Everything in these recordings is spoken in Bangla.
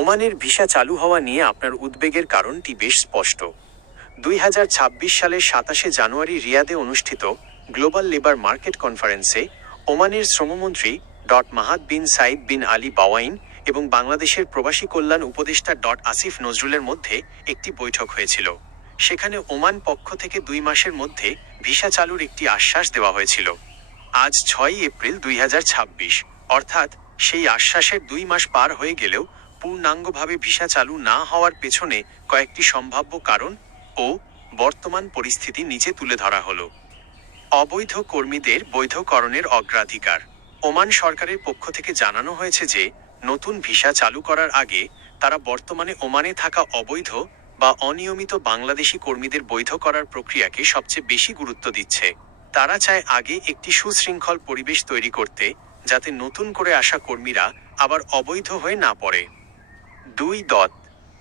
ওমানের ভিসা চালু হওয়া নিয়ে আপনার উদ্বেগের কারণটি বেশ স্পষ্ট। 2026 সালের 27 জানুয়ারি রিয়াদে অনুষ্ঠিত গ্লোবাল লেবার মার্কেট কনফারেন্সে ওমানের শ্রমমন্ত্রী মাহাদ বিন সাইদ বিন আলী বাওয়াইন এবং বাংলাদেশের প্রবাসী কল্যাণ উপদেষ্টা আসিফ নজরুলের মধ্যে একটি বৈঠক হয়েছিল। সেখানে ওমান পক্ষ থেকে 2 মাসের মধ্যে ভিসা চালুর একটি আশ্বাস দেওয়া হয়েছিল। আজ 6 এপ্রিল 2026, অর্থাৎ সেই আশ্বাসের 2 মাস পার হয়ে গেলেও পূর্ণাঙ্গভাবে ভিসা চালু না হওয়ার পেছনে কয়েকটি সম্ভাব্য কারণ ও বর্তমান পরিস্থিতি নিচে তুলে ধরা হলো। অবৈধ কর্মীদের বৈধকরণের অগ্রাধিকার। ওমান সরকারের পক্ষ থেকে জানানো হয়েছে যে নতুন ভিসা চালু করার আগে তারা বর্তমানে ওমানে থাকা অবৈধ বা অনিয়মিত বাংলাদেশি কর্মীদের বৈধ করার প্রক্রিয়াকে সবচেয়ে বেশি গুরুত্ব দিচ্ছে। তারা চায় আগে একটি সুশৃঙ্খল পরিবেশ তৈরি করতে, যাতে নতুন করে আসা কর্মীরা আবার অবৈধ হয়ে না পড়ে। 2.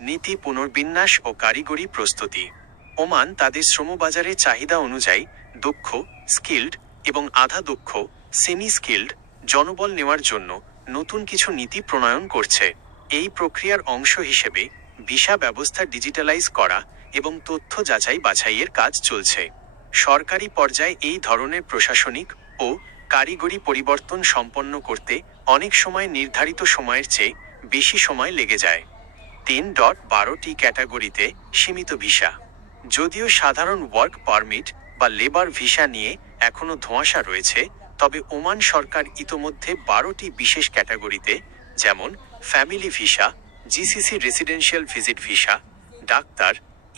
নীতি পুনর্বিন্যাস ও কারিগরি প্রস্তুতি। ওমান তাদের শ্রমবাজারের চাহিদা অনুযায়ী দক্ষ, স্কিল্ড এবং আধা দক্ষ, সেমি স্কিল্ড জনবল নেওয়ার জন্য নতুন কিছু নীতি প্রণয়ন করছে। এই প্রক্রিয়ার অংশ হিসেবে ভিসা ব্যবস্থা ডিজিটালাইজ করা এবং তথ্য যাচাই বাছাইয়ের কাজ চলছে। সরকারি পর্যায়ে এই ধরনের প্রশাসনিক ও কারিগরি পরিবর্তন সম্পন্ন করতে অনেক সময় নির্ধারিত সময়ের চেয়ে বেশি সময় লেগে যায়। 3.12টি ক্যাটাগরিতে সীমিত ভিসা। যদিও সাধারণ ওয়ার্ক পারমিট বা লেবার ভিসা নিয়ে এখনও ধোঁয়াশা রয়েছে, তবে ওমান সরকার ইতোমধ্যে 12টি বিশেষ ক্যাটাগরিতে, যেমন family visa, GCC residential visit visa, doctor,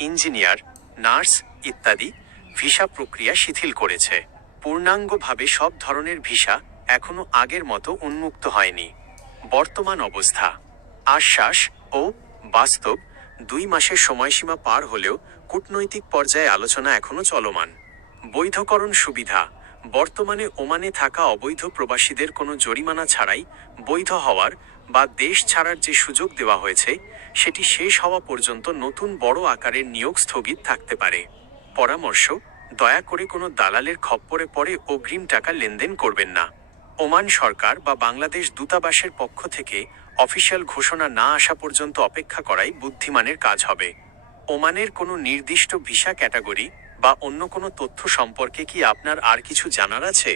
engineer, nurse ইত্যাদি ভিসা প্রক্রিয়া শিথিল করেছে। পূর্ণাঙ্গভাবে সব ধরনের ভিসা এখনও আগের মতো উন্মুক্ত হয়নি। বর্তমান অবস্থা। আশ্বাস ও বাস্তব। 2 মাসের সময়সীমা পার হলেও কূটনৈতিক পর্যায়ে আলোচনা এখনও চলমান। বৈধকরণ সুবিধা। বর্তমানে ওমানে থাকা অবৈধ প্রবাসীদের কোনো জরিমানা ছাড়াই বৈধ হওয়ার বা দেশ ছাড়ার যে সুযোগ দেওয়া হয়েছে, সেটি শেষ হওয়া পর্যন্ত নতুন বড় আকারের নিয়োগ স্থগিত থাকতে পারে। পরামর্শ: দয়া করে কোনো দালালের খপ্পরে পড়ে অগ্রিম টাকা লেনদেন করবেন না। ওমান সরকার বা বাংলাদেশ দূতাবাসের পক্ষ থেকে অফিসিয়াল ঘোষণা না আসা পর্যন্ত অপেক্ষা করাই বুদ্ধিমানের কাজ হবে। ওমানের কোনো নির্দিষ্ট ভিসা ক্যাটাগরি বা অন্য কোনো তথ্য সম্পর্কে কি আপনার আর কিছু জানার আছে?